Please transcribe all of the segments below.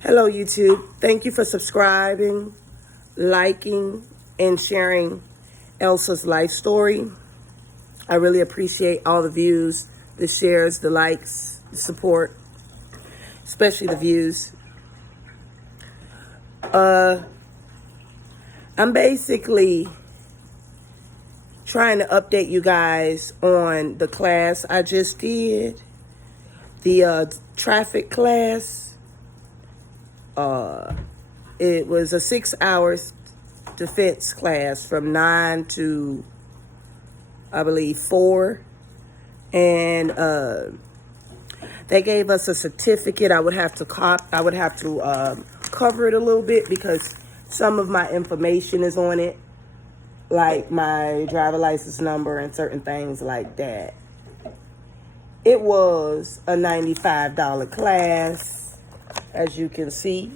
Hello, YouTube. Thank you for subscribing, liking, and sharing Elsa's life story. I really appreciate all the views, the shares, the likes, the support, especially the views. I'm basically trying to update you guys on the class I just did, the traffic class. It was a 6 hours defense class from 9 to, I believe, 4. And they gave us a certificate. I would have to cover it a little bit because some of my information is on it, like my driver license number and certain things like that. It was a $95 class, as you can see.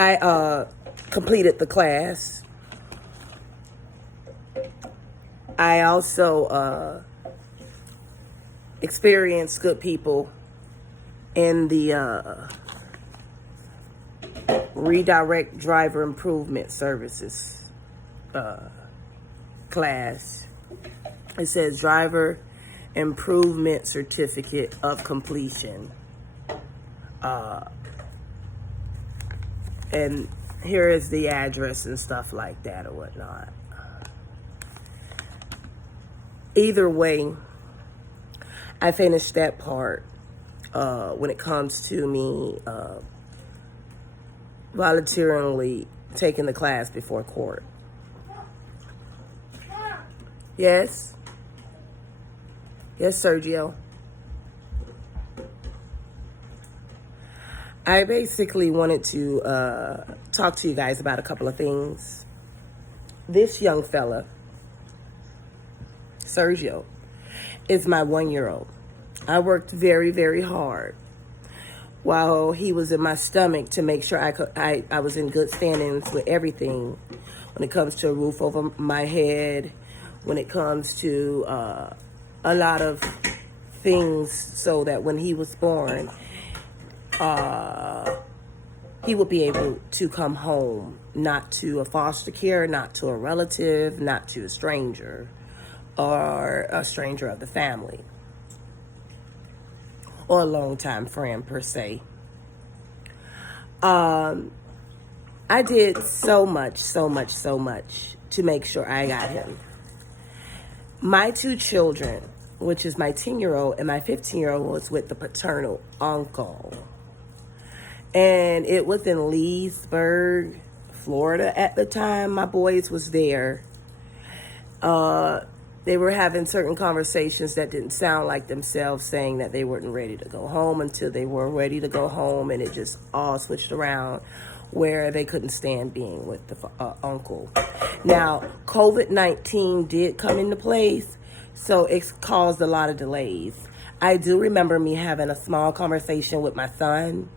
I completed the class. I also experienced good people in the redirect driver improvement services class. It says driver improvement certificate of completion. And here is the address and stuff like that or whatnot. Either way, I finished that part when it comes to me voluntarily taking the class before court. Yes? Yes, Sergio. I basically wanted to talk to you guys about a couple of things. This young fella, Sergio, is my 1-year-old. I worked very, very hard while he was in my stomach to make sure I was in good standings with everything when it comes to a roof over my head, when it comes to a lot of things, so that when he was born, he would be able to come home, not to a foster care, not to a relative, not to a stranger, or a stranger of the family, or a longtime friend per se. I did so much to make sure I got him. My 2 children, which is my 10-year-old and my 15-year-old, was with the paternal uncle. And it was in Leesburg, Florida at the time my boys was there. They were having certain conversations that didn't sound like themselves, saying that they weren't ready to go home until they were ready to go home, and it just all switched around where they couldn't stand being with the uncle. Now, COVID-19 did come into place, so it's caused a lot of delays. I do remember me having a small conversation with my son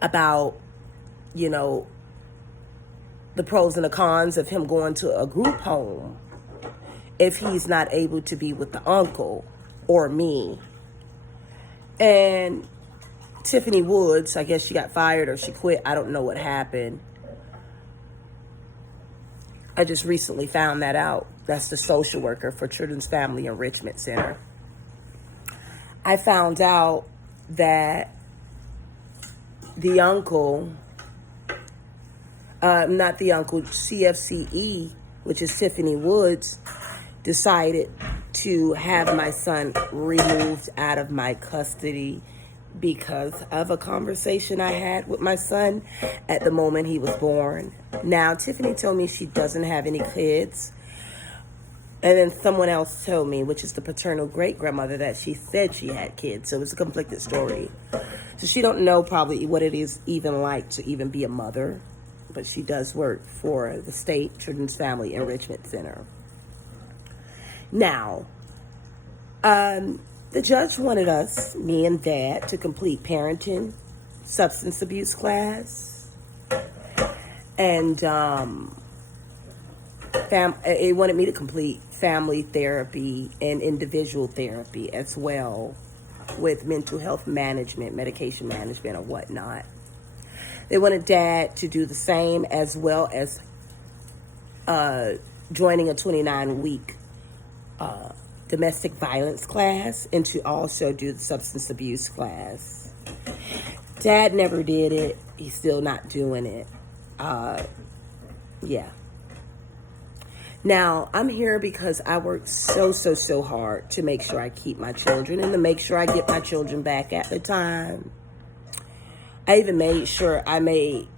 about, the pros and the cons of him going to a group home if he's not able to be with the uncle or me. And Tiffany Woods, I guess she got fired or she quit. I don't know what happened. I just recently found that out. That's the social worker for Children's Family Enrichment Center. I found out that the uncle, not the uncle, CFCE, which is Tiffany Woods, decided to have my son removed out of my custody because of a conversation I had with my son at the moment he was born. Now, Tiffany told me she doesn't have any kids. And then someone else told me, which is the paternal great-grandmother, that she said she had kids. So it's a conflicted story. So she don't know probably what it is even like to even be a mother. But she does work for the State Children's Family Enrichment Center. Now, the judge wanted us, me and Dad, to complete parenting, substance abuse class. And it wanted me to complete family therapy and individual therapy as well. with mental health management, medication management, or whatnot. They wanted Dad to do the same, as well as joining a 29-week domestic violence class, and to also do the substance abuse class. Dad never did it. He's still not doing it. Yeah. Now, I'm here because I worked so hard to make sure I keep my children and to make sure I get my children back at the time. I even made sure I made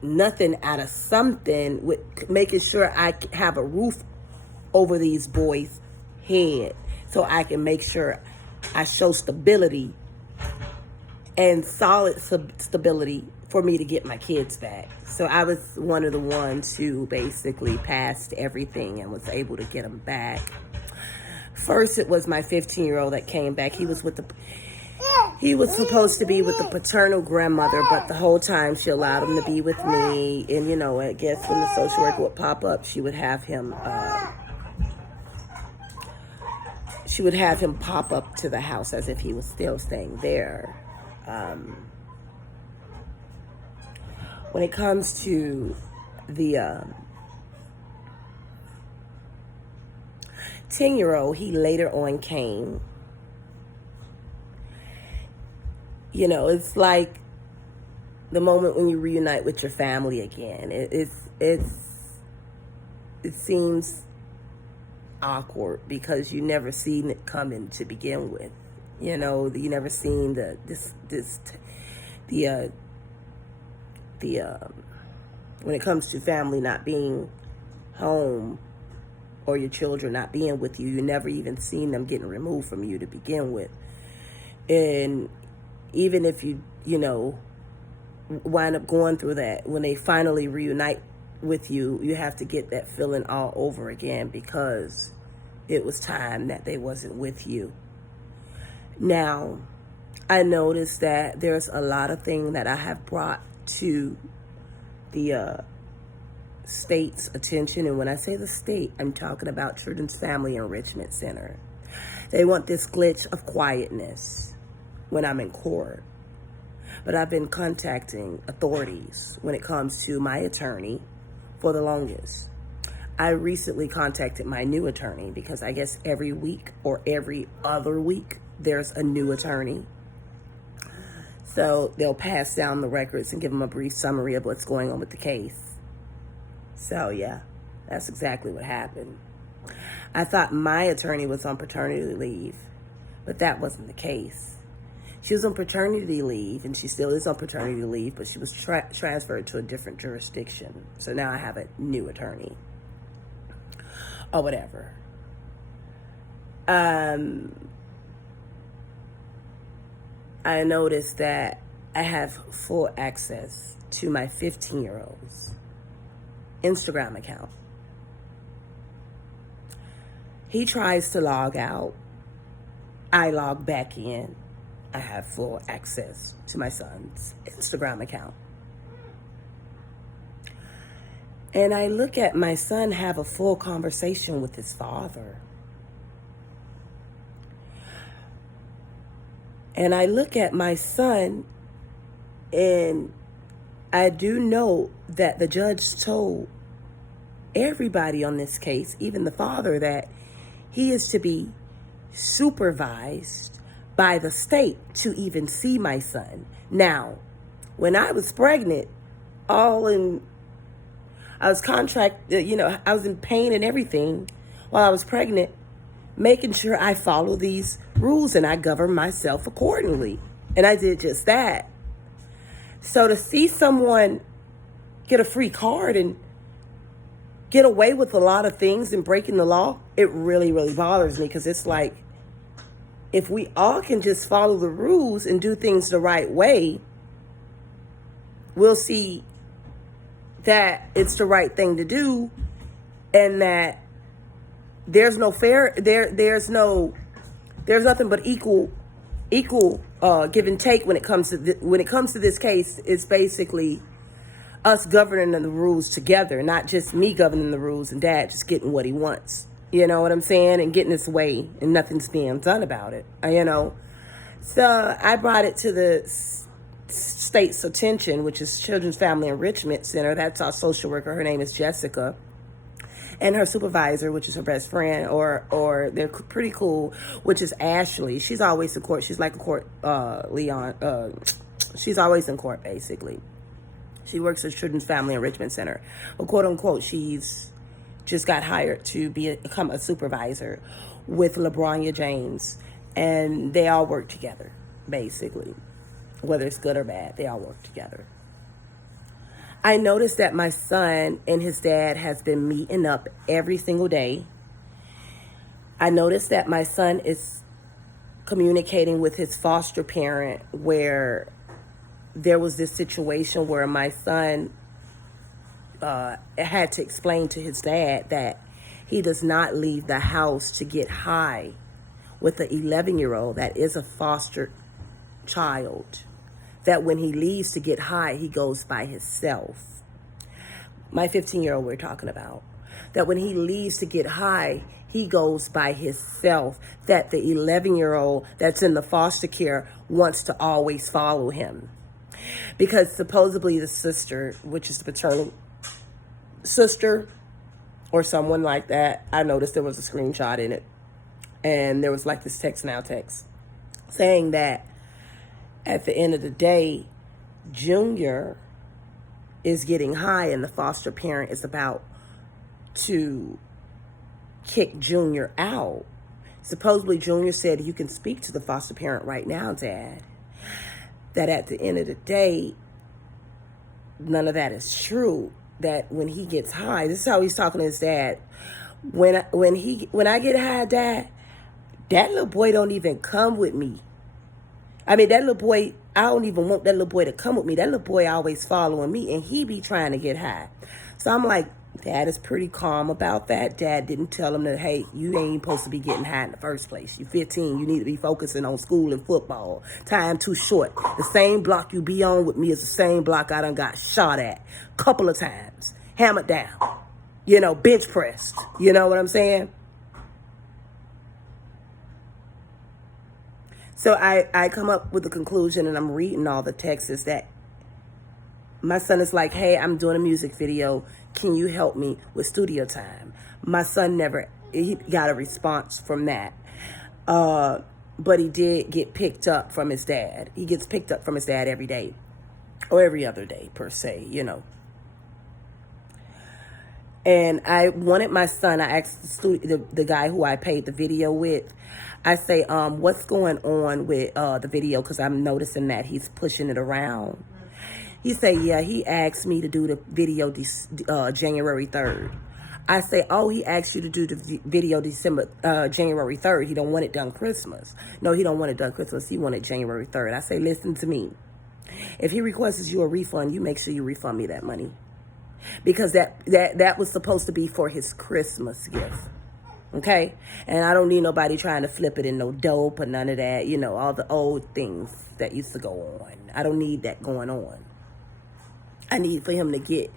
nothing out of something, with making sure I have a roof over these boys' head so I can make sure I show stability and solid stability for me to get my kids back. So I was one of the ones who basically passed everything and was able to get them back. First, it was my 15-year-old that came back. He was supposed to be with the paternal grandmother, but the whole time she allowed him to be with me. And, you know, I guess when the social worker would pop up, she would have him pop up to the house as if he was still staying there. When it comes to the 10-year-old, he later on came. You know, it's like the moment when you reunite with your family again. It seems awkward because you never seen it coming to begin with. You know, you never seen when it comes to family not being home or your children not being with you, you never even seen them getting removed from you to begin with. And even if you wind up going through that, when they finally reunite with you, you have to get that feeling all over again because it was time that they wasn't with you. Now, I noticed that there's a lot of things that I have brought to the state's attention. And when I say the state, I'm talking about Children's Family Enrichment Center. They want this glitch of quietness when I'm in court. But I've been contacting authorities when it comes to my attorney for the longest. I recently contacted my new attorney because I guess every week or every other week there's a new attorney. So they'll pass down the records and give them a brief summary of what's going on with the case. So yeah, that's exactly what happened. I thought my attorney was on paternity leave, but that wasn't the case. She was on paternity leave, and she still is on paternity leave, but she was transferred to a different jurisdiction. So now I have a new attorney. Or whatever. I noticed that I have full access to my 15-year-old's Instagram account. He tries to log out. I log back in. I have full access to my son's Instagram account. And I look at my son have a full conversation with his father. And I look at my son, and I do know that the judge told everybody on this case, even the father, that he is to be supervised by the state to even see my son. Now, when I was pregnant, I was I was in pain and everything while I was pregnant, making sure I follow these rules and I govern myself accordingly. And I did just that. So to see someone get a free card and get away with a lot of things and breaking the law, it really, really bothers me, because it's like, if we all can just follow the rules and do things the right way, we'll see that it's the right thing to do, and that there's no fair, there's nothing but equal give and take when it comes to this case. It's basically us governing the rules together, not just me governing the rules and Dad just getting what he wants. You know what I'm saying? And getting its way, and nothing's being done about it. You know. So I brought it to the state's attention, which is Children's Family Enrichment Center. That's our social worker. Her name is Jessica. And her supervisor, which is her best friend, or they're pretty cool, which is Ashley. She's always in court. She's like a court, she's always in court, basically. She works at Children's Family Enrichment Center. But quote unquote, she's just got hired to become a supervisor with LeBronya James. And they all work together, basically. Whether it's good or bad, they all work together. I noticed that my son and his dad has been meeting up every single day. I noticed that my son is communicating with his foster parent, where there was this situation where my son had to explain to his dad that he does not leave the house to get high with the 11-year-old that is a foster child. That when he leaves to get high, he goes by himself. My 15-year-old we're talking about. That when he leaves to get high, he goes by himself. That the 11-year-old that's in the foster care wants to always follow him. Because supposedly the sister, which is the paternal sister or someone like that, I noticed there was a screenshot in it. And there was like this text saying that at the end of the day, Junior is getting high and the foster parent is about to kick Junior out. Supposedly Junior said, you can speak to the foster parent right now, Dad. That at the end of the day, none of that is true. That when he gets high, this is how he's talking to his dad. When I get high, Dad, that little boy don't even come with me. I mean, that little boy, I don't even want that little boy to come with me. That little boy always following me, and he be trying to get high. So I'm like, Dad is pretty calm about that. Dad didn't tell him that, hey, you ain't supposed to be getting high in the first place. You're 15. You need to be focusing on school and football. Time too short. The same block you be on with me is the same block I done got shot at a couple of times. Hammered down. You know, bench pressed. You know what I'm saying? So I come up with the conclusion, and I'm reading all the texts, that my son is like, hey, I'm doing a music video. Can you help me with studio time? My son he got a response from that. But he did get picked up from his dad. He gets picked up from his dad every day, or every other day per se, you know. And I wanted my son, I asked the guy who I paid the video with, I say, what's going on with the video? Because I'm noticing that he's pushing it around. He say, yeah, he asked me to do the video January 3rd. I say, oh, he asked you to do the video January 3rd. He don't want it done Christmas. No, he don't want it done Christmas. He want it January 3rd. I say, listen to me. If he requests you a refund, you make sure you refund me that money. Because that was supposed to be for his Christmas gift. Okay? And I don't need nobody trying to flip it in no dope or none of that. You know, all the old things that used to go on. I don't need that going on. I need for him to get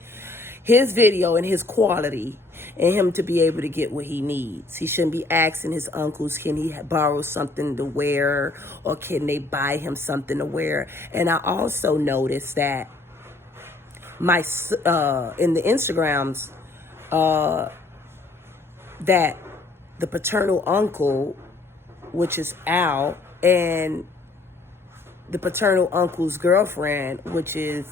his video and his quality, and him to be able to get what he needs. He shouldn't be asking his uncles, can he borrow something to wear, or can they buy him something to wear? And I also noticed that my in the Instagrams, that the paternal uncle, which is Al, and the paternal uncle's girlfriend, which is,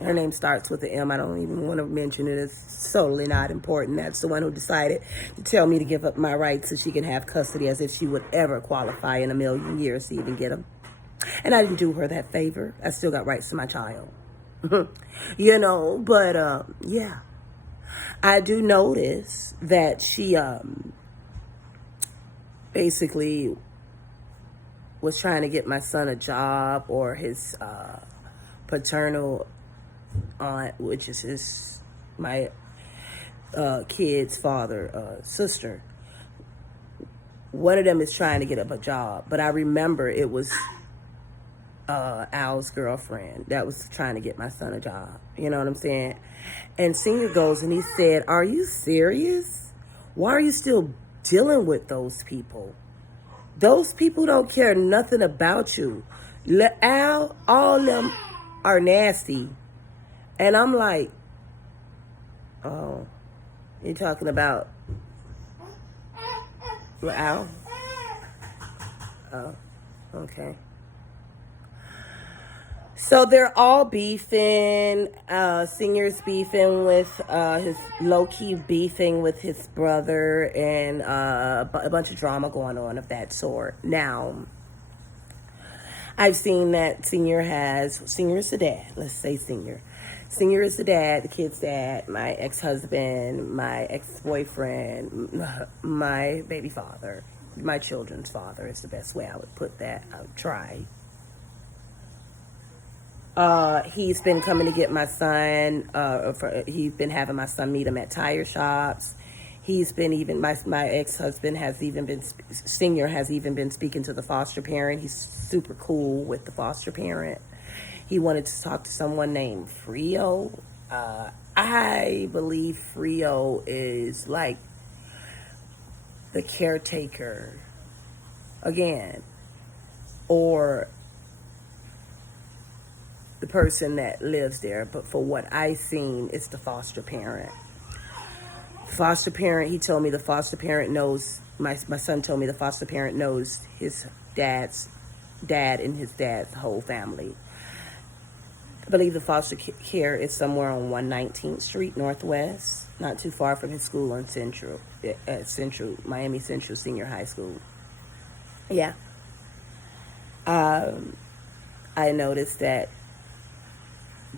her name starts with an M. I don't even want to mention it. It's totally not important. That's the one who decided to tell me to give up my rights so she can have custody, as if she would ever qualify in a million years to even get them. And I didn't do her that favor. I still got rights to my child. You know, but yeah. I do notice that she basically was trying to get my son a job, or his paternal aunt, which is my kid's father, sister. One of them is trying to get up a job, but I remember it was Al's girlfriend that was trying to get my son a job. You know what I'm saying? And Senior goes and he said, are you serious? Why are you still dealing with those people. Those people don't care nothing about you. All them are nasty. And I'm like, oh, you're talking about Al? Oh, okay. So they're all beefing. Senior's beefing with his low-key beefing with his brother, and a bunch of drama going on of that sort. Now, I've seen that Senior is the dad. Let's say Senior. Senior is the dad, the kid's dad, my ex-husband, my ex-boyfriend, my baby father, my children's father is the best way I would put that. I would try. He's been coming to get my son. He's been having my son meet him at tire shops. He's been even, my ex-husband has even been, Senior has even been speaking to the foster parent. He's super cool with the foster parent. He wanted to talk to someone named Frio. I believe Frio is like the caretaker again, or the person that lives there. But for what I seen, it's the foster parent. Foster parent, he told me the foster parent knows, my son told me the foster parent knows his dad's dad and his dad's whole family. I believe the foster care is somewhere on 119th Street Northwest, not too far from his school on Miami Central Senior High School. Yeah. I noticed that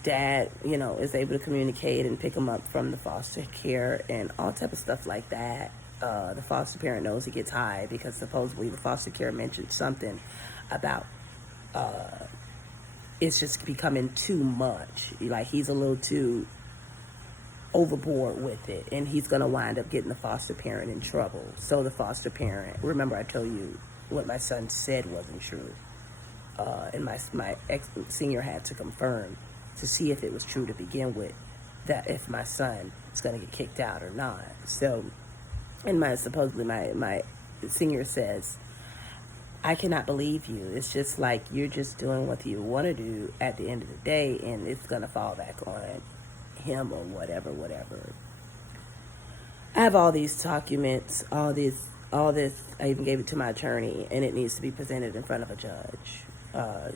dad, is able to communicate and pick him up from the foster care and all type of stuff like that. The foster parent knows he gets high because supposedly the foster care mentioned something about it's just becoming too much. Like, he's a little too overboard with it, and he's going to wind up getting the foster parent in trouble. So the foster parent, remember I told you what my son said wasn't true. And my ex-senior had to confirm to see if it was true to begin with, that if my son is going to get kicked out or not. So, and supposedly my senior says, I cannot believe you. It's just like you're just doing what you want to do at the end of the day, and it's going to fall back on him or whatever. I have all these documents, all this. I even gave it to my attorney, and it needs to be presented in front of a judge. I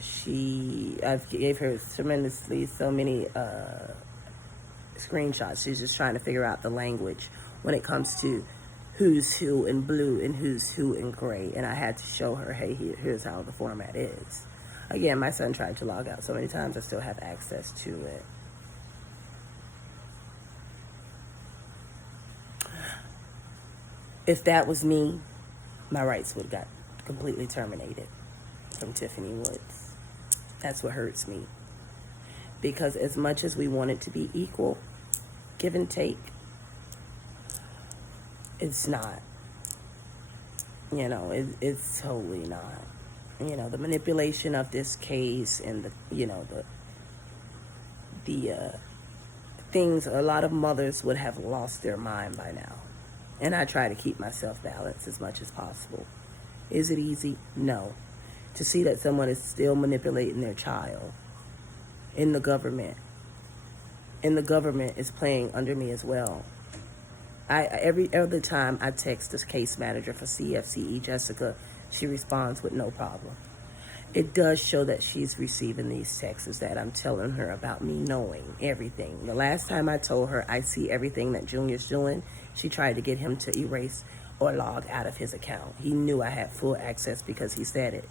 gave her so many screenshots. She's just trying to figure out the language when it comes to who's who in blue and who's who in gray. And I had to show her, hey, here's how the format is. Again, my son tried to log out so many times, I still have access to it. If that was me, my rights would have got completely terminated from Tiffany Woods. That's what hurts me. Because as much as we want it to be equal, give and take, it's not. It's totally not. The manipulation of this case and the things, a lot of mothers would have lost their mind by now. And I try to keep myself balanced as much as possible. Is it easy? No. To see that someone is still manipulating their child in the government, and the government is playing under me as well. Every other time I text the case manager for CFCE, Jessica, she responds with no problem. It does show that she's receiving these texts that I'm telling her about me knowing everything. The last time I told her I see everything that Junior's doing, she tried to get him to erase or log out of his account. He knew I had full access because he said it.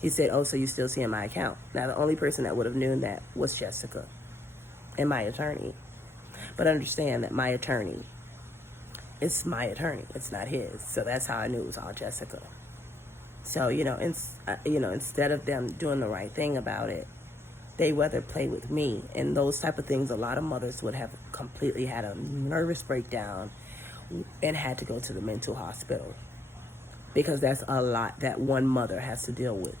He said, oh, so you still see in my account. Now, the only person that would have known that was Jessica and my attorney. But understand that my attorney, it's my attorney. It's not his. So that's how I knew it was all Jessica. So, instead of them doing the right thing about it, they rather play with me. And those type of things, a lot of mothers would have completely had a nervous breakdown and had to go to the mental hospital. Because that's a lot that one mother has to deal with.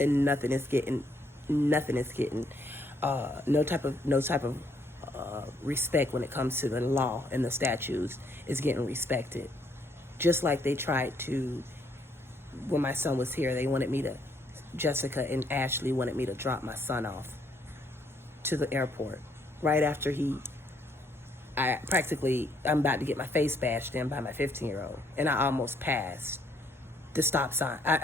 And nothing is getting no type of respect when it comes to the law and the statutes is getting respected. Just like they tried to, when my son was here, Jessica and Ashley wanted me to drop my son off to the airport right after I'm about to get my face bashed in by my 15-year-old, and I almost passed the stop sign. I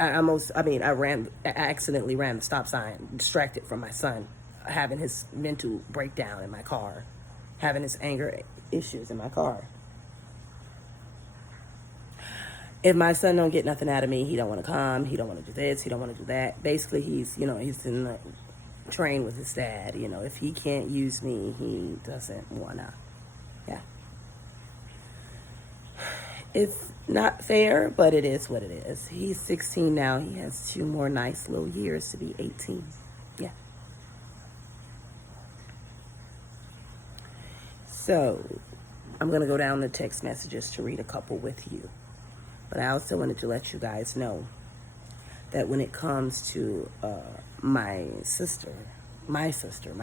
accidentally ran the stop sign, distracted from my son having his mental breakdown in my car, having his anger issues in my car. If my son don't get nothing out of me, he don't want to come, he don't want to do this, he don't want to do that. Basically, he's in the train with his dad. If he can't use me, he doesn't want to. Yeah. It's not fair, but it is what it is. He's 16 now. He has 2 more nice little years to be 18. Yeah. So, I'm going to go down the text messages to read a couple with you. But I also wanted to let you guys know that when it comes to my sister, my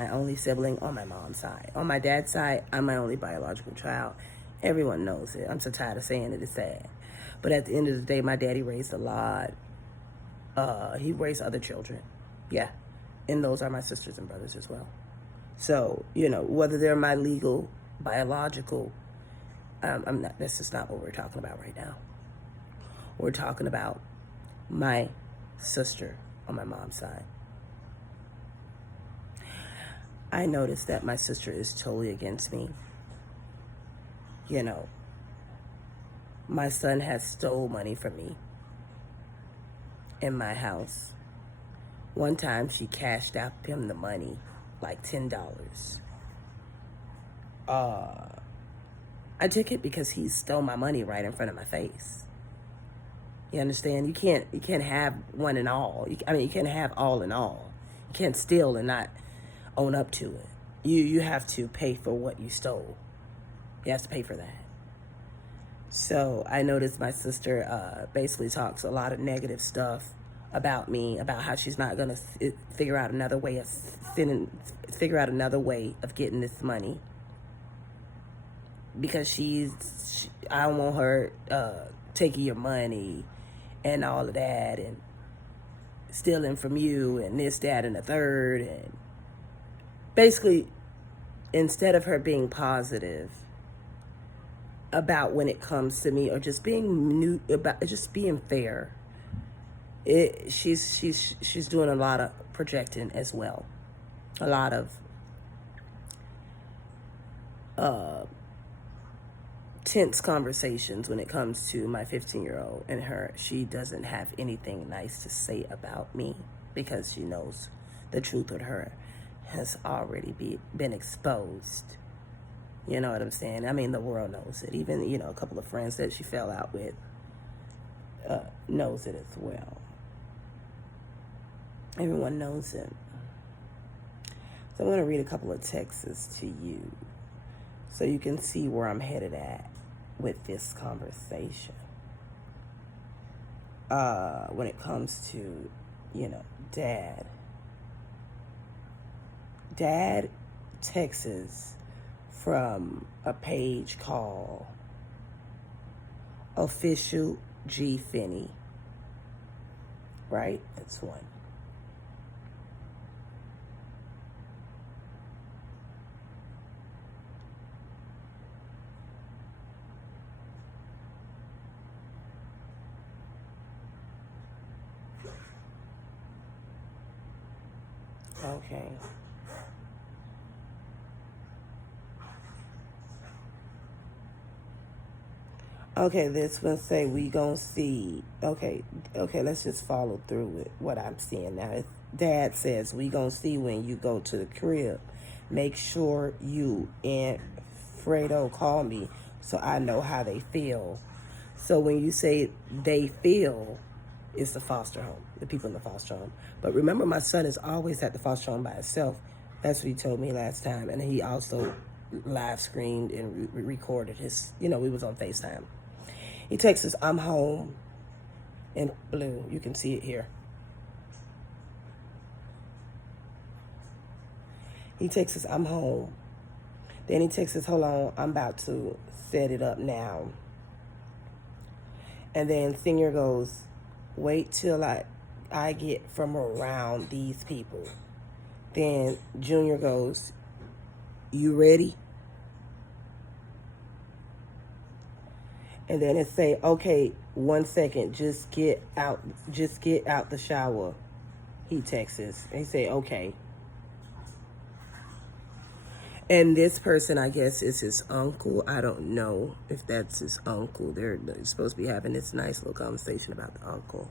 only sibling on my mom's side. On my dad's side, I'm my only biological child. Everyone knows it. I'm so tired of saying it. It's sad. But at the end of the day, my daddy raised a lot. He raised other children. Yeah. And those are my sisters and brothers as well. So, whether they're my legal, biological, that's just not what we're talking about right now. We're talking about my sister on my mom's side. I noticed that my sister is totally against me. My son has stole money from me in my house. One time she cashed out him the money, like $10. I took it because he stole my money right in front of my face. You understand? You can't have one and all. You can't have all in all. You can't steal and not own up to it. You have to pay for what you stole. You have to pay for that. So I noticed my sister basically talks a lot of negative stuff about me, about how she's not gonna figure out another way of getting this money, because I don't want her taking your money and all of that, and stealing from you, and this, that, and the third. And basically, instead of her being positive about when it comes to me, or just being just being fair, she's doing a lot of projecting as well, a lot of tense conversations when it comes to my 15-year-old and her. She doesn't have anything nice to say about me, because she knows the truth of her has already been exposed. You know what I'm saying? The world knows it. Even, a couple of friends that she fell out with knows it as well. Everyone knows it. So I'm going to read a couple of texts to you so you can see where I'm headed at with this conversation. When it comes to, Dad. Dad texts from a page called Official G Finney. Right? That's one. Okay. Okay, this one say we gonna see. Okay, let's just follow through with what I'm seeing now. Dad says we gonna see when you go to the crib. Make sure you and Fredo call me so I know how they feel. So when you say they feel, it's the foster home, the people in the foster home. But remember, my son is always at the foster home by himself. That's what he told me last time. And he also live screened and recorded his, we was on FaceTime. He texts us, I'm home, in blue. You can see it here. He texts us, I'm home. Then he texts us, hold on, I'm about to set it up now. And then Senior goes, wait till I get from around these people. Then Junior goes, you ready? And then it say, okay, 1 second, just get out the shower. He texts. He say, okay. And this person, I guess, is his uncle. I don't know if that's his uncle. They're supposed to be having this nice little conversation about the uncle.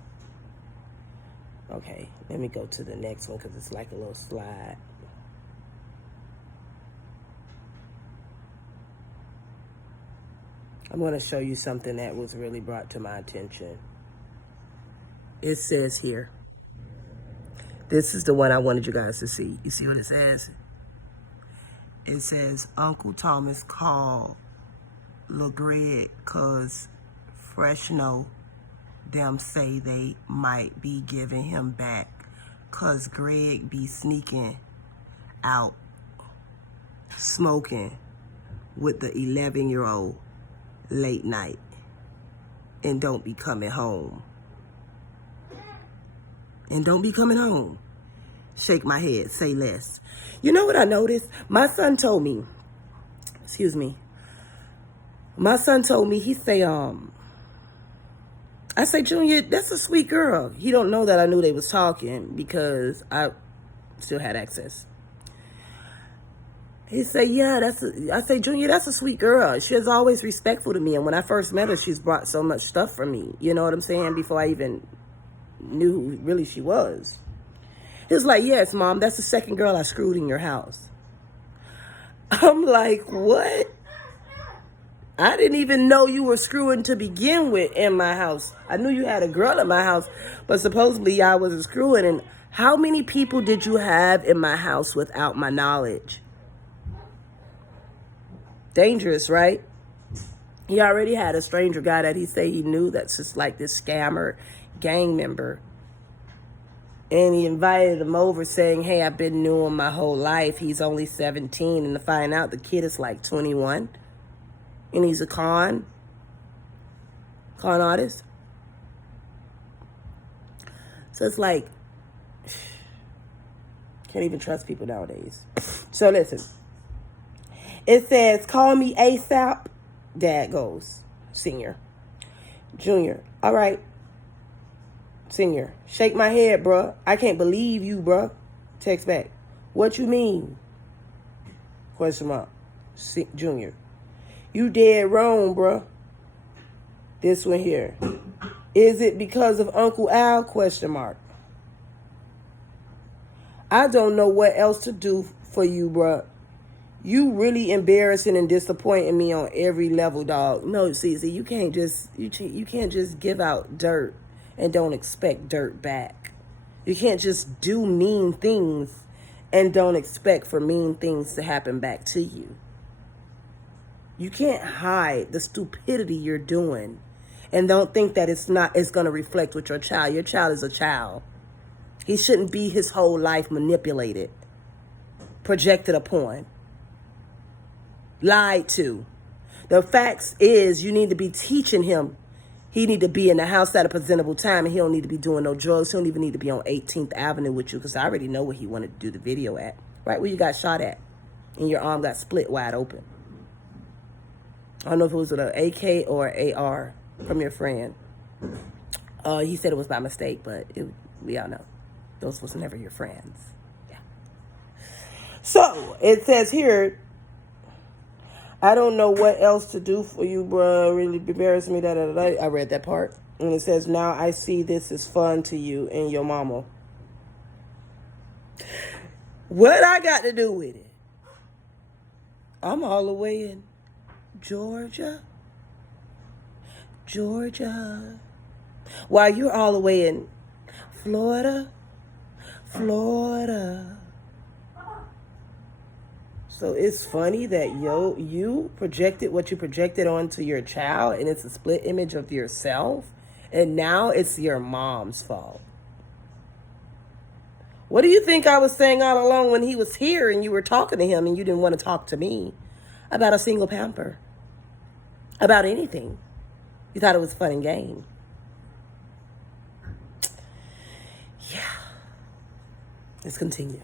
Okay, let me go to the next one because it's like a little slide. I'm going to show you something that was really brought to my attention. It says here, this is the one I wanted you guys to see. You see what it says? It says, Uncle Thomas called Lil Greg because Freshno them say they might be giving him back because Greg be sneaking out smoking with the 11-year-old late night and don't be coming home. And don't be coming home. Shake my head, say less. You know what I noticed? My son told me, he say, I say, Junior, that's a sweet girl. He don't know that I knew they was talking because I still had access. He said, yeah, I say, Junior, that's a sweet girl. She is always respectful to me. And when I first met her, she's brought so much stuff for me. You know what I'm saying? Before I even knew who really she was. He was like, yes, Mom, that's the second girl I screwed in your house. I'm like, what? I didn't even know you were screwing to begin with in my house. I knew you had a girl in my house, but supposedly I wasn't screwing. And how many people did you have in my house without my knowledge? Dangerous, right? He already had a stranger guy that he say he knew that's just like this scammer gang member. And he invited him over saying, hey, I've been knew him my whole life. He's only 17. And to find out the kid is like 21. And he's a con artist. So it's like, can't even trust people nowadays. So listen. It says, call me ASAP. Dad goes, Senior. Junior, all right. Senior, shake my head, bruh. I can't believe you, bruh. Text back. What you mean? Question mark. Junior, you dead wrong, bruh. This one here. Is it because of Uncle Al? Question mark. I don't know what else to do for you, bruh. You really embarrassing and disappointing me on every level, dog. No, see, you can't just you can't just give out dirt and don't expect dirt back. You can't just do mean things and don't expect for mean things to happen back to you. You can't hide the stupidity you're doing and don't think that it's going to reflect with your child. Your child is a child. He shouldn't be his whole life manipulated, projected upon, lied to. The facts is you need to be teaching him. He need to be in the house at a presentable time, and he don't need to be doing no drugs. He don't even need to be on 18th Avenue with you, because I already know where he wanted to do the video at. Right where you got shot at. And your arm got split wide open. I don't know if it was with an AK or AR from your friend. He said it was by mistake, but we all know. Those was never your friends. Yeah. So, it says here, I don't know what else to do for you, bro. Really embarrassed me. I read that part. And it says, now I see this is fun to you and your mama. What I got to do with it? I'm all the way in Georgia. While you're all the way in Florida. So it's funny that you projected what you projected onto your child, and it's a split image of yourself, and now it's your mom's fault. What do you think I was saying all along when he was here and you were talking to him and you didn't want to talk to me about a single pamper? About anything. You thought it was a fun and game. Yeah. Let's continue.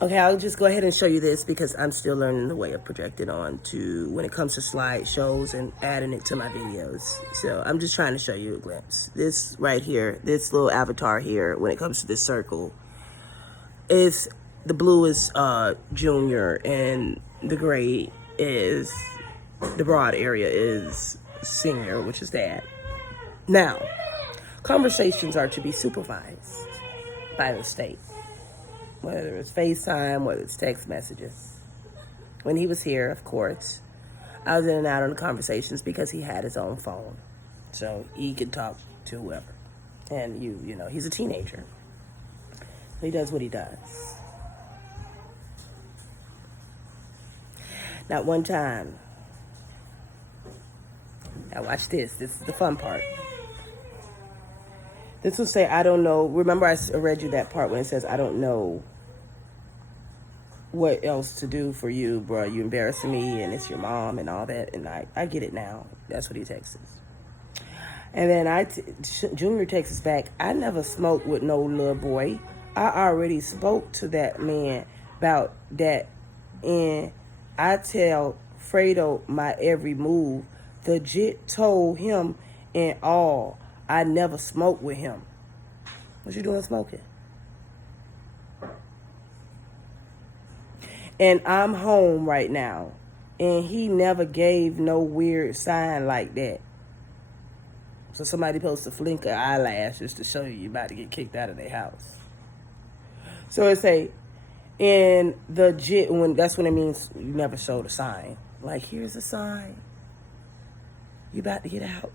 Okay, I'll just go ahead and show you this because I'm still learning the way of projecting on to when it comes to slideshows and adding it to my videos. So I'm just trying to show you a glimpse. This right here, this little avatar here, when it comes to this circle, is the blue is Junior and the gray is, the broad area is Senior, which is Dad. Now, conversations are to be supervised by the state. Whether it's FaceTime, whether it's text messages. When he was here, of course, I was in and out on the conversations because he had his own phone. So he could talk to whoever. And you know, he's a teenager. He does what he does. Now, one time, now watch this. This is the fun part. This will say, I don't know. Remember I read you that part when it says, I don't know what else to do for you, bro. You embarrassing me, and it's your mom and all that. And I get it now. That's what he texts. And then Junior texts us back, I never smoked with no little boy. I already spoke to that man about that. And I tell Fredo my every move. The jit told him and all. I never smoked with him. What you doing smoking? And I'm home right now. And he never gave no weird sign like that. So somebody supposed to flink an eyelash just to show you about to get kicked out of their house. So it say, in the jit, that's when it means you never showed a sign. Like, here's a sign. You about to get out.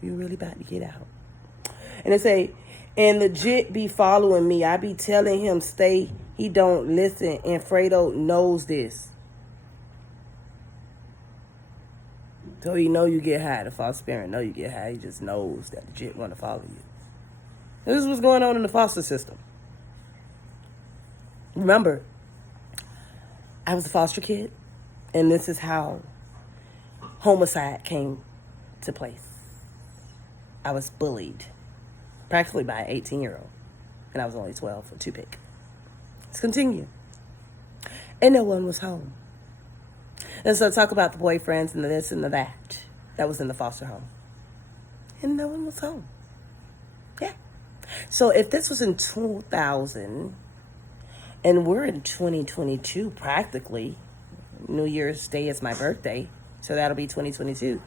You really about to get out. And it say, and legit be following me. I be telling him stay. He don't listen. And Fredo knows this. So he know you get high. The false parent know you get high. He just knows that legit want to follow you. This is what's going on in the foster system. Remember, I was a foster kid. And this is how homicide came to place. I was bullied, practically by an 18-year-old, and I was only 12 for two pick. Let's continue. And no one was home. And so talk about the boyfriends and the this and the that. That was in the foster home. And no one was home. Yeah. So if this was in 2000, and we're in 2022 practically, New Year's Day is my birthday, so that'll be 2022.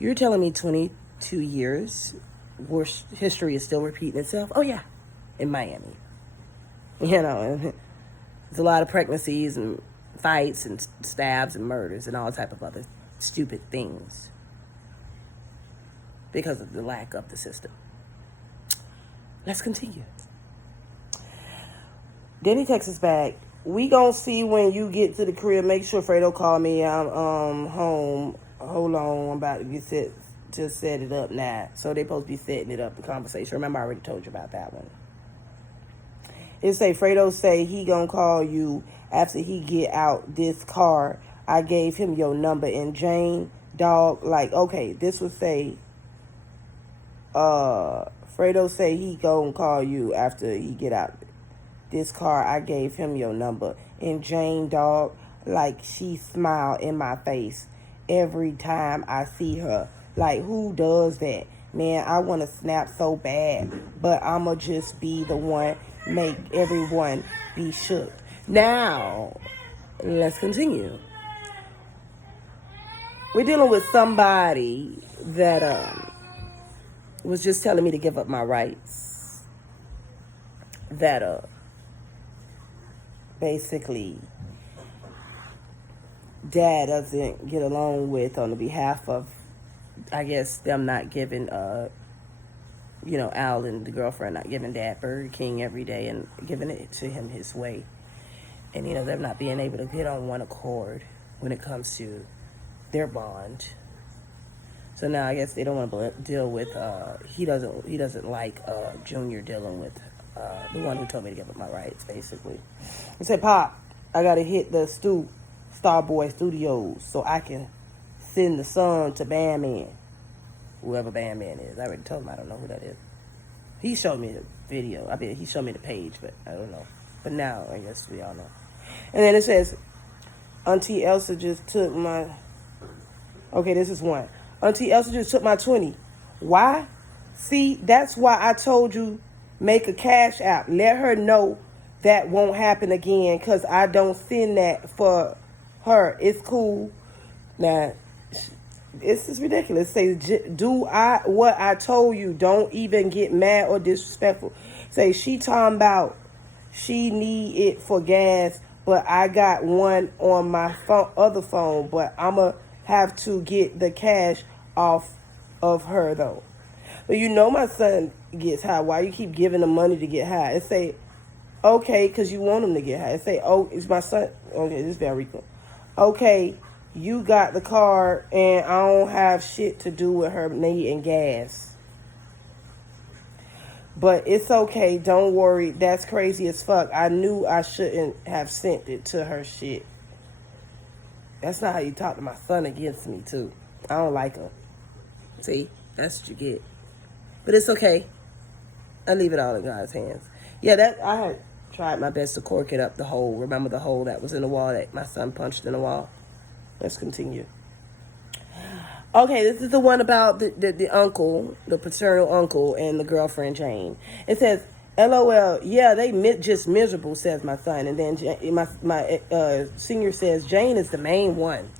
You're telling me 22 years, worse history is still repeating itself? Oh, yeah, in Miami. You know, there's a lot of pregnancies and fights and stabs and murders and all type of other stupid things because of the lack of the system. Let's continue. Then he texts us back, we gonna see when you get to the crib. Make sure Fredo call me. I'm home. Hold on, I'm about to get set to set it up now. So they supposed to be setting it up, the conversation. Remember, I already told you about that one. It say, Fredo say he gonna call you after he get out this car. I gave him your number. And Jane, dog, like, okay, this would say, Fredo say he gonna call you after he get out this car. I gave him your number. And Jane, dog, like, she smile in my face every time I see her. Like, who does that? Man, I want to snap so bad, but I'ma just be the one, make everyone be shook. Now, let's continue. We're dealing with somebody that was just telling me to give up my rights. That basically Dad doesn't get along with on the behalf of, I guess, them not giving, Al and the girlfriend not giving Dad Burger King every day and giving it to him his way. And, them not being able to get on one accord when it comes to their bond. So now I guess they don't want to deal with, he doesn't like Junior dealing with the one who told me to give up my rights, basically. He said, Pop, I got to hit the Starboy Studios so I can send the son to Bandman. Whoever Bandman is. I already told him I don't know who that is. He showed me the video. I mean, he showed me the page, but I don't know. But now, I guess we all know. And then it says, Auntie Elsa just took my... Okay, this is one. Auntie Elsa just took my 20. Why? See, that's why I told you make a cash app. Let her know that won't happen again because I don't send that for her. It's cool. Now, this is ridiculous. Say, do what I told you. Don't even get mad or disrespectful. Say, she talking about she need it for gas, but I got one on my other phone, but I'm going to have to get the cash off of her, though. But you know my son gets high. Why you keep giving him money to get high? It say, okay, because you want him to get high. It say, oh, it's my son. Okay, this is very cool. Okay, you got the car, and I don't have shit to do with her needing gas. But it's okay. Don't worry. That's crazy as fuck. I knew I shouldn't have sent it to her shit. That's not how you talk to my son against me, too. I don't like him. See? That's what you get. But it's okay. I leave it all in God's hands. Yeah, that I had tried my best to cork it up, the hole. Remember the hole that was in the wall that my son punched in the wall? Let's continue. Okay, this is the one about the uncle, the paternal uncle, and the girlfriend, Jane. It says, LOL, yeah, they just miserable, says my son. And then my senior says, Jane is the main one.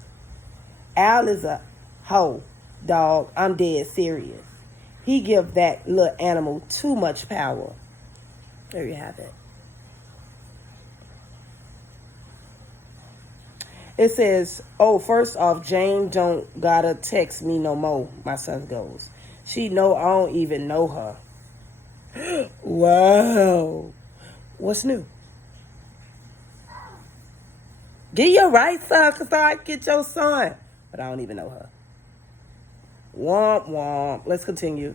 Al is a hoe, dog. I'm dead serious. He give that little animal too much power. There you have it. It says, oh, first off, Jane don't gotta text me no more, my son goes. She know I don't even know her. Wow. What's new? Get your right son, so I can get your son. But I don't even know her. Womp womp. Let's continue.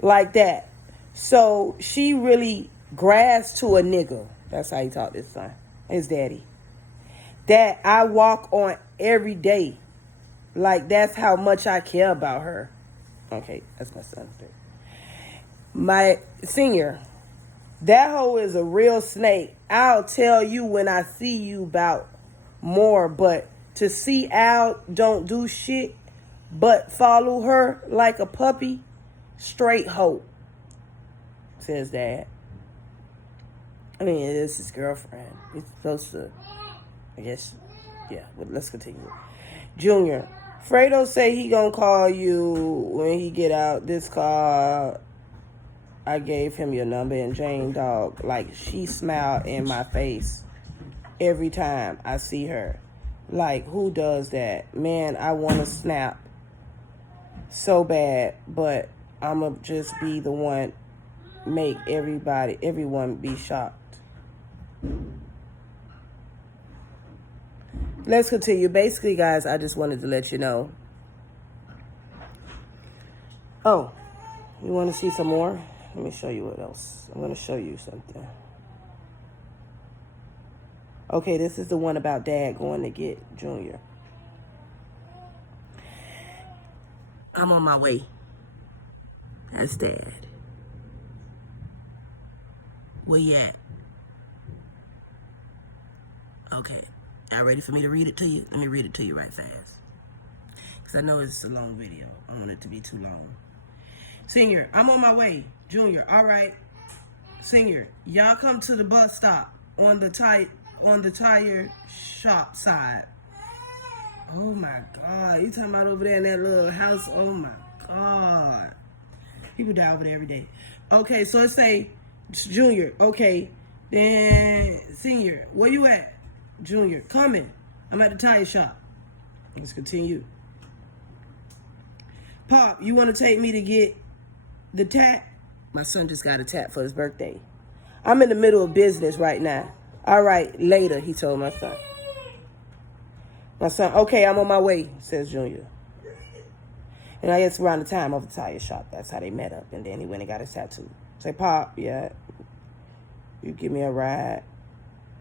Like that. So she really grass to a nigga. That's how he taught this son. His daddy. That I walk on every day. Like that's how much I care about her. Okay, that's my son's thing. My senior. That hoe is a real snake. I'll tell you when I see you about more. But to see Al don't do shit but follow her like a puppy, straight hoe, says Dad. I mean, it is his girlfriend. He's supposed to, I guess, yeah, but let's continue. Junior, Fredo say he gonna call you when he get out this car. I gave him your number, and Jane, dog, like, she smiled in my face every time I see her. Like, who does that? Man, I want to snap so bad, but I'ma just be the one make everyone be shocked. Let's continue. Basically, guys, I just wanted to let you know. Oh, you want to see some more? Let me show you what else. I'm going to show you something. Okay, this is the one about Dad going to get Junior. I'm on my way. That's Dad. Where you at? Okay. Y'all ready for me to read it to you? Let me read it to you right fast. Because I know it's a long video. I don't want it to be too long. Senior, I'm on my way. Junior, all right. Senior, y'all come to the bus stop on the tire shop side. Oh my God. You talking about over there in that little house? Oh my God. People die over there every day. Okay, so let's say Junior. Okay. Then Senior, where you at? Junior, coming. I'm at the tire shop. Let's continue. Pop, you want to take me to get the tat? My son just got a tat for his birthday. I'm in the middle of business right now. All right, later, he told my son. My son, okay, I'm on my way, says Junior. And I guess around the time of the tire shop, that's how they met up. And then he went and got his tattoo. Say, Pop, yeah, you give me a ride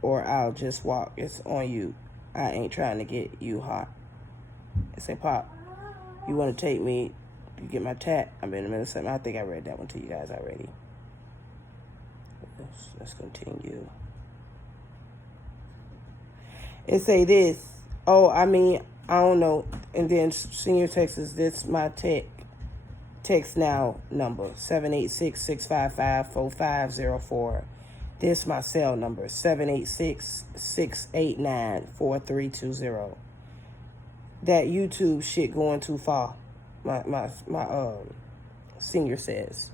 or I'll just walk. It's on you. I ain't trying to get you hot. It say, Pop, you want to take me to get my tat? I'm in a minute. I think I read that one to you guys already. Let's continue. It say this. Oh, I mean, I don't know. And then senior text is this my text now number 786-655-4504. This my cell number 786-689-4320. That YouTube shit going too far. My senior says.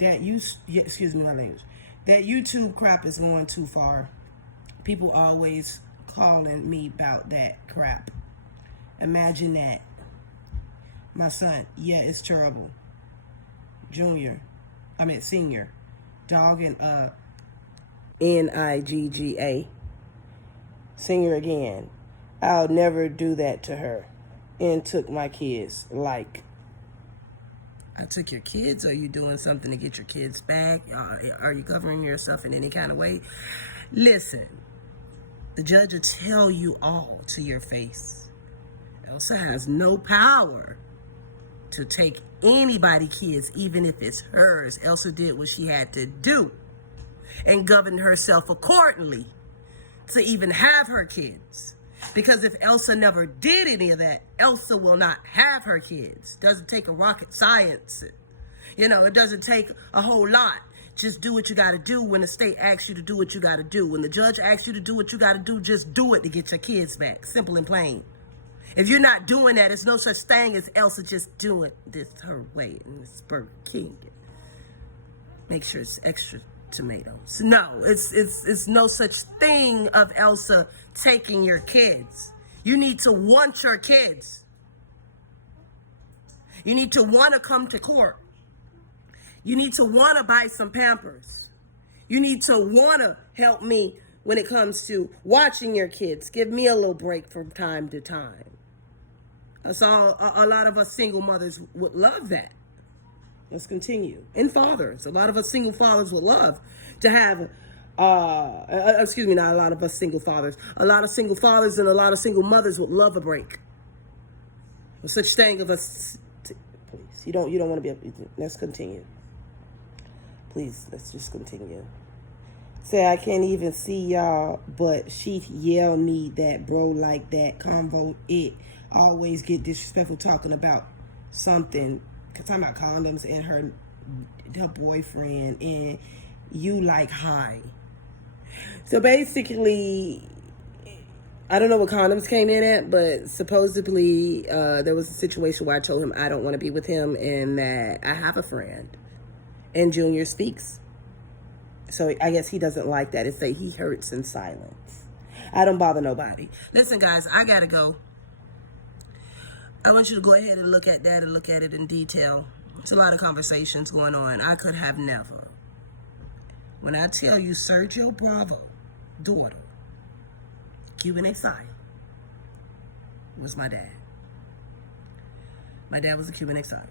Excuse me, my language. That YouTube crap is going too far. People always calling me about that crap. Imagine that. My son, yeah, it's terrible. Senior. Dogging Nigga. Senior again. I'll never do that to her. And took my kids. Like, I took your kids? Are you doing something to get your kids back? Are you covering yourself in any kind of way? Listen, the judge will tell you all to your face. Elsa has no power to take anybody's kids, even if it's hers. Elsa did what she had to do and governed herself accordingly to even have her kids. Because if Elsa never did any of that, Elsa will not have her kids. Doesn't take a rocket science. It doesn't take a whole lot. Just do what you got to do when the state asks you to do what you got to do. When the judge asks you to do what you got to do, just do it to get your kids back. Simple and plain. If you're not doing that, there's no such thing as Elsa just doing this her way in this Burger King. Make sure it's extra tomatoes. No, it's no such thing of Elsa taking your kids. You need to want your kids. You need to want to come to court. You need to want to buy some Pampers. You need to want to help me when it comes to watching your kids. Give me a little break from time to time. That's all. A lot of us single mothers would love that. Let's continue. And fathers. A lot of us single fathers would love to have, not a lot of us single fathers. A lot of single fathers and a lot of single mothers would love a break. No such thing of us, please. You don't want to be, let's continue. Please, let's just continue. Say, I can't even see y'all, but she yell me that bro like that convo it. Always get disrespectful talking about something. Talking about condoms and her boyfriend, and you like hi. So basically, I don't know what condoms came in at, but supposedly there was a situation where I told him I don't want to be with him and that I have a friend. And Junior speaks. So I guess he doesn't like that. It say he hurts in silence. I don't bother nobody. Listen, guys, I gotta go. I want you to go ahead and look at that and look at it in detail. There's a lot of conversations going on. I could have never. When I tell you Sergio Bravo, daughter, Cuban exile, was my dad. My dad was a Cuban exile.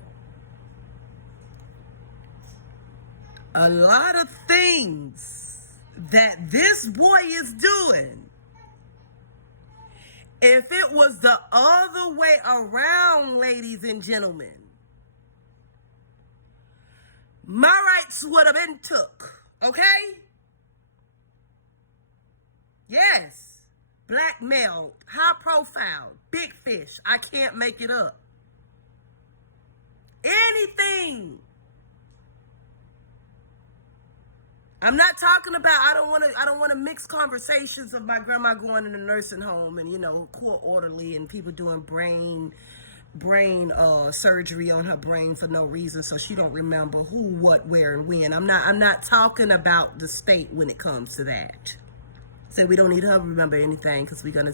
A lot of things that this boy is doing, if it was the other way around, ladies and gentlemen, my rights would have been took, okay? Yes, blackmailed, high profile, big fish, I can't make it up. Anything. I'm not talking about, I don't want to mix conversations of my grandma going in a nursing home and, court orderly and people doing brain surgery on her brain for no reason, so she don't remember who, what, where, and when. I'm not talking about the state when it comes to that. So we don't need her to remember anything because we're gonna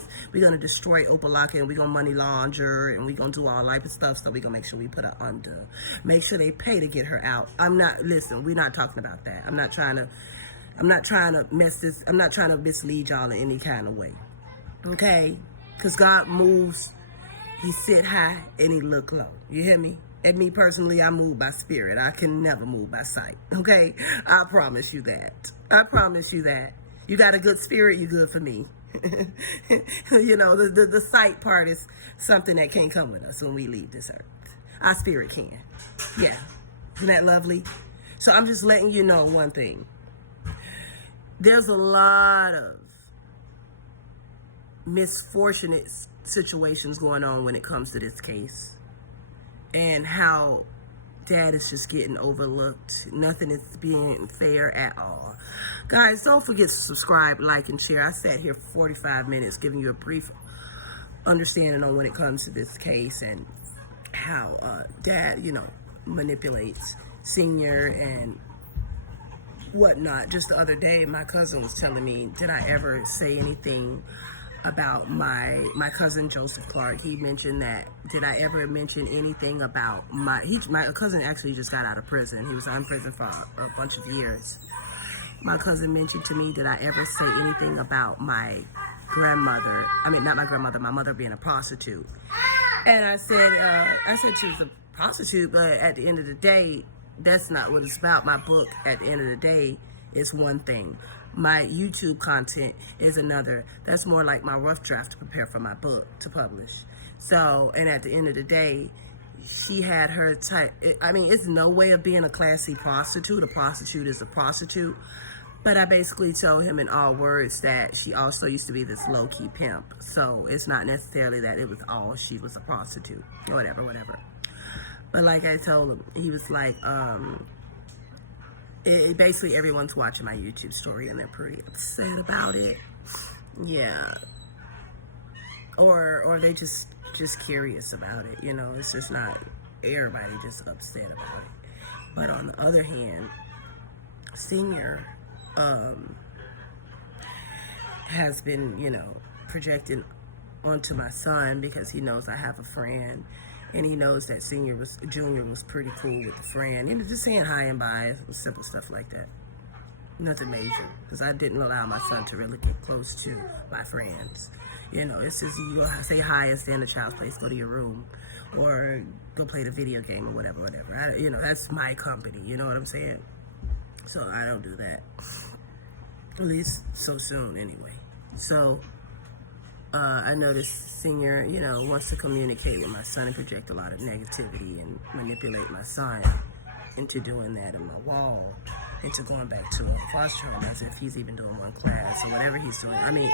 destroy Opalaka and we're gonna money launder and we're gonna do all type of stuff. So we're gonna make sure we put her under. Make sure they pay to get her out. Listen, we're not talking about that. I'm not trying to mess this. I'm not trying to mislead y'all in any kind of way. Okay? Because God moves. He sit high and he look low. You hear me? And me personally, I move by spirit. I can never move by sight. Okay? I promise you that. I promise you that. You got a good spirit, you good for me. You know, the sight part is something that can't come with us when we leave this earth. Our spirit can. Yeah. Isn't that lovely? So I'm just letting you know one thing. There's a lot of misfortunate situations going on when it comes to this case. And how Dad is just getting overlooked. Nothing is being fair at all. Guys, don't forget to subscribe, like, and share. I sat here for 45 minutes giving you a brief understanding on when it comes to this case and how Dad, you know, manipulates Senior and whatnot. Just the other day, my cousin was telling me, did I ever say anything about my cousin Joseph Clark? He mentioned that, did I ever mention anything about my cousin actually just got out of prison. He was in prison for a bunch of years. My cousin mentioned to me, did I ever say anything about my grandmother, I mean not my grandmother, my mother being a prostitute? And I said she was a prostitute, but at the end of the day, that's not what it's about. My book, at the end of the day, is one thing. My YouTube content is another. That's more like my rough draft to prepare for my book to publish. So, and at the end of the day, she had her type. I mean, it's no way of being a classy prostitute. A prostitute is a prostitute. But I basically told him in all words that she also used to be this low-key pimp. So it's not necessarily that it was all she was a prostitute. Or whatever. But like I told him, he was like, basically everyone's watching my YouTube story and they're pretty upset about it. Yeah. Or they just curious about it, you know. It's just not everybody just upset about it. But on the other hand, Senior has been, you know, projecting onto my son because he knows I have a friend. And he knows that Junior was pretty cool with the friend. You know, just saying hi and bye, simple stuff like that. Nothing major, because I didn't allow my son to really get close to my friends. You know, it's just you go say hi and stay in the child's place, go to your room, or go play the video game or whatever. You know, that's my company. You know what I'm saying? So I don't do that, at least so soon anyway. So. I noticed Senior, you know, wants to communicate with my son and project a lot of negativity and manipulate my son into doing that in my wall, into going back to a foster home as if he's even doing one class or whatever he's doing. I mean,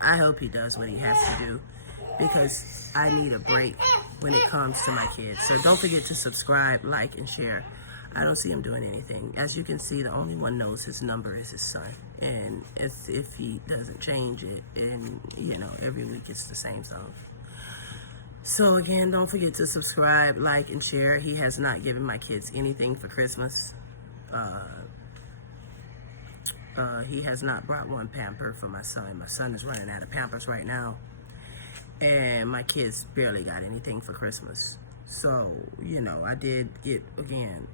I hope he does what he has to do because I need a break when it comes to my kids. So don't forget to subscribe, like, and share. I don't see him doing anything. As you can see, the only one knows his number is his son. And if he doesn't change it, and, you know, every week it's the same song. So again, don't forget to subscribe, like, and share. He has not given my kids anything for Christmas. He has not brought one pamper for my son. My son is running out of Pampers right now. And my kids barely got anything for Christmas. So, you know, I did get, again,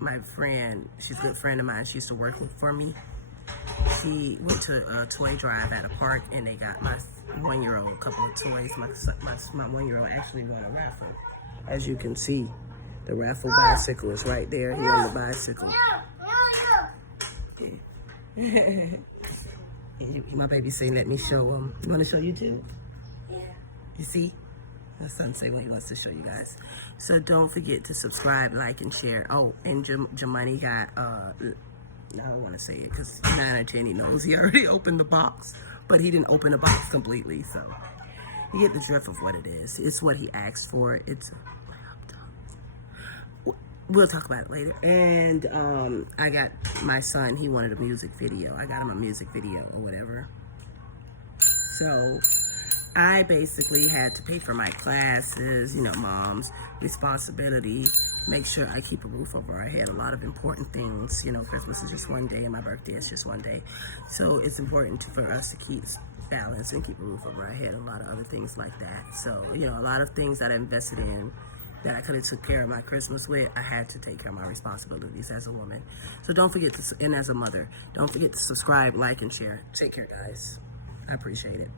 my friend, she's a good friend of mine, she used to work for me. She went to a toy drive at a park and they got my 1-year-old a couple of toys. My 1-year-old actually won a raffle. As you can see, the raffle bicycle is right there. He on the bicycle. My baby saying, let me show him. You want to show you too? Yeah. You see? My son say what he wants to show you guys. So don't forget to subscribe, like, and share. Oh, and Jamani got, I don't want to say it because 9 out of 10 he knows. He already opened the box, but he didn't open the box completely. So you get the drift of what it is. It's what he asked for. We'll talk about it later. And I got my son, he wanted a music video. I got him a music video or whatever. So I basically had to pay for my classes, you know, mom's responsibility, make sure I keep a roof over our head, a lot of important things. You know, Christmas is just one day and my birthday is just one day. So it's important for us to keep balance and keep a roof over our head, a lot of other things like that. So, you know, a lot of things that I invested in that I could have took care of my Christmas with, I had to take care of my responsibilities as a woman. So don't forget to, and as a mother, don't forget to subscribe, like, and share. Take care, guys. I appreciate it.